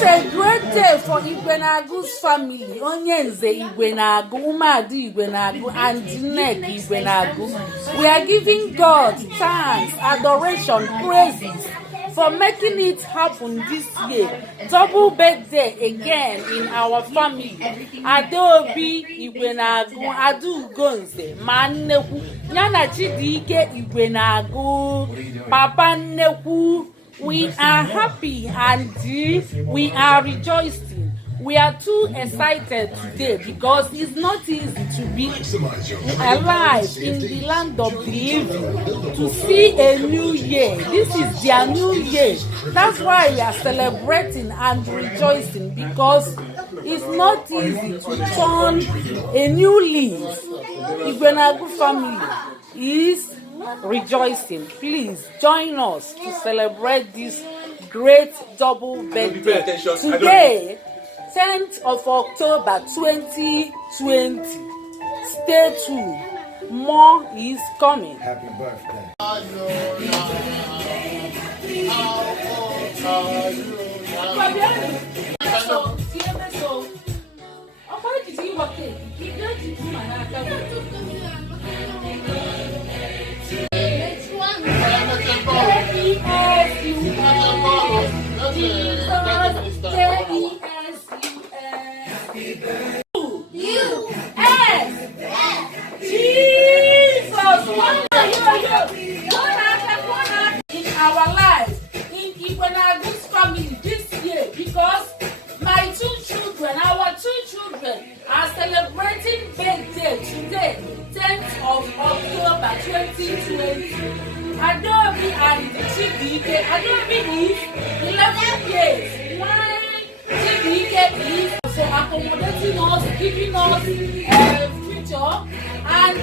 It's a great day for Igwenagu's family. Onyenze Igwenagu, Umadi Igwenagu, and Dinek Igwenagu. We are giving God thanks, adoration, praises for making it happen this year. Double birthday again in our family. Adobi Igwenagu, Adu Gonze, Manneku, Nyana Chidike Igwenagu, Papa Neku. We are happy and we are rejoicing. We are too excited today because it's not easy to be alive in the land of the living, to see a new year. This is their new year. That's why we are celebrating and rejoicing, because it's not easy to turn a new leaf. Igwenagu family is rejoicing. Please join us to celebrate this great double birthday today, 10th of October 2020. Stay tuned, more is coming. Happy birthday. Our lives in Igwenagu's family this year, because my our two children are celebrating birthday today, 10th of October 2020. Adobe and Chibike. Adobe is 11 years. While Chibike is for accommodating us, giving us a future, and